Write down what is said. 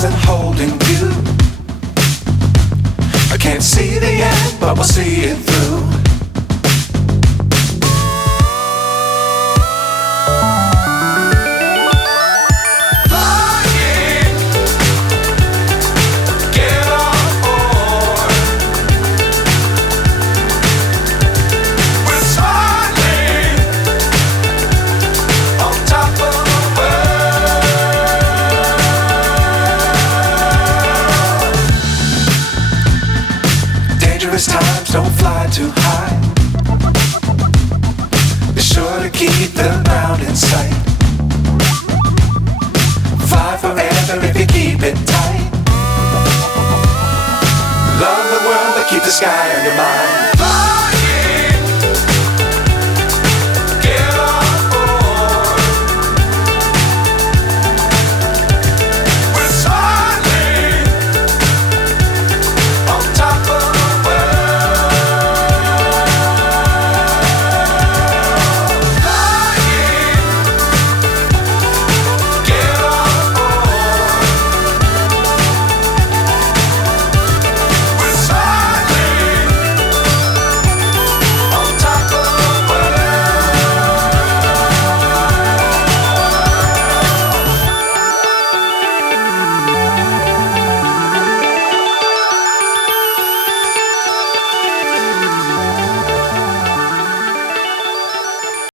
wasn't holding you. I can't see the end, but we'll see it through. Times don't fly too high. Be sure to keep the ground in sight. Fly forever if you keep it tight. Love the world but keep the sky on your mind.